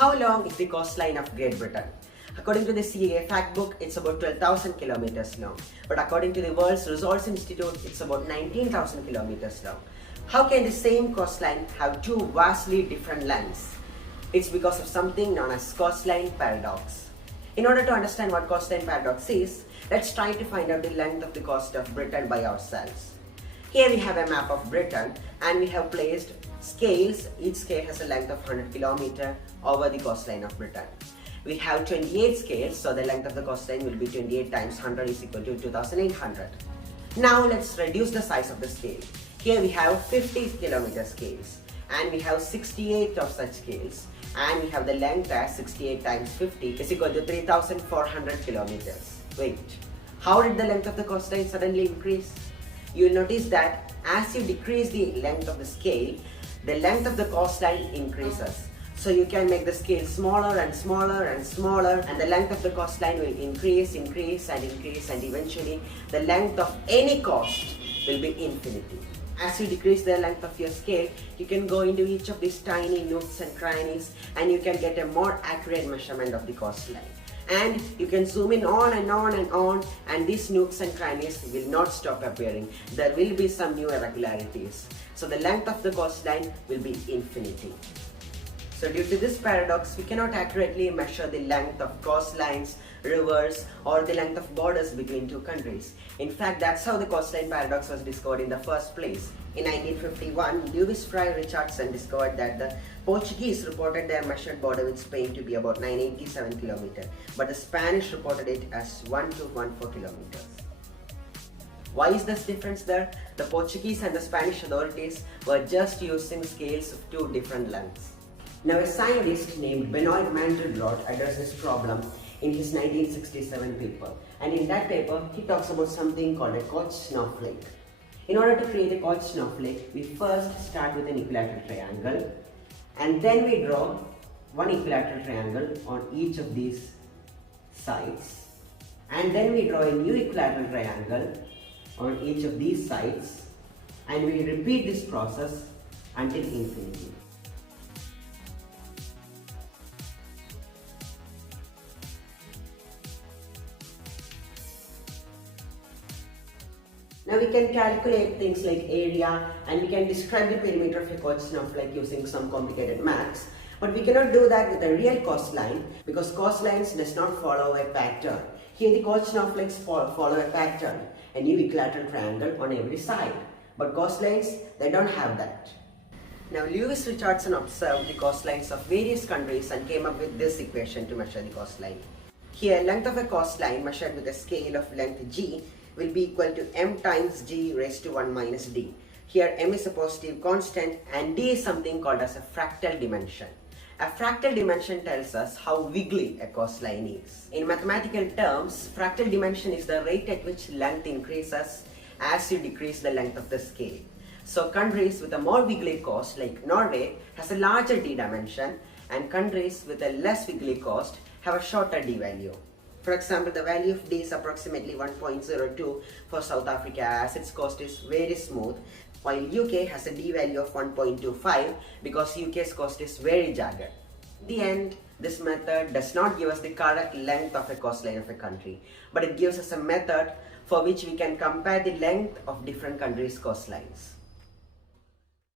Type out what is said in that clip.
How long is the coastline of Great Britain? According to the CA fact book, it's about 12,000 kilometers long. But according to the World Resource Institute, it's about 19,000 kilometers long. How can the same coastline have two vastly different lengths? It's because of something known as coastline paradox. In order to understand what coastline paradox is, let's try to find out the length of the coast of Britain by ourselves. Here we have a map of Britain and we have placed scales. Each scale has a length of 100 km over the coastline of Britain. We have 28 scales, so the length of the coastline will be 28 times 100 is equal to 2800. Now let's reduce the size of the scale. Here we have 50 km scales and we have 68 of such scales, and we have the length as 68 times 50 is equal to 3400 kilometers. Wait, how did the length of the coastline suddenly increase? You'll notice that as you decrease the length of the scale, the length of the coastline increases. So you can make the scale smaller and smaller and smaller, and the length of the coastline will increase and eventually the length of any coast will be infinity. As you decrease the length of your scale, you can go into each of these tiny nooks and crannies and you can get a more accurate measurement of the coastline. And you can zoom in on and on and on, and these nooks and crannies will not stop appearing. There will be some new irregularities. So the length of the coastline will be infinity. So due to this paradox, we cannot accurately measure the length of coastlines, rivers, or the length of borders between two countries. In fact, that's how the coastline paradox was discovered in the first place. In 1951, Lewis Fry Richardson discovered that the Portuguese reported their measured border with Spain to be about 987 km, but the Spanish reported it as 1214 km. Why is this difference there? The Portuguese and the Spanish authorities were just using scales of two different lengths. Now, a scientist named Benoit Mandelbrot addressed this problem in his 1967 paper, and in that paper he talks about something called a Koch snowflake. In order to create a Koch snowflake, we first start with an equilateral triangle, and then we draw one equilateral triangle on each of these sides, and then we draw a new equilateral triangle on each of these sides, and we repeat this process until infinity. Now we can calculate things like area, and we can describe the perimeter of a Koch snowflake using some complicated maths. But we cannot do that with a real coastline because coastlines does not follow a pattern. Here the Koch snowflakes follow a pattern, a new equilateral triangle on every side. But coastlines, they don't have that. Now Lewis Richardson observed the coastlines of various countries and came up with this equation to measure the coastline. Here, length of a coastline measured with a scale of length g will be equal to m times g raised to 1 minus d. Here m is a positive constant and d is something called as a fractal dimension. A fractal dimension tells us how wiggly a coastline is. In mathematical terms, fractal dimension is the rate at which length increases as you decrease the length of the scale. So countries with a more wiggly coast like Norway has a larger d dimension, and countries with a less wiggly coast have a shorter d value. For example, the value of d is approximately 1.02 for South Africa as its coast is very smooth, while UK has a d value of 1.25 because UK's coast is very jagged. In the end, this method does not give us the correct length of a coastline of a country, but it gives us a method for which we can compare the length of different countries' coastlines.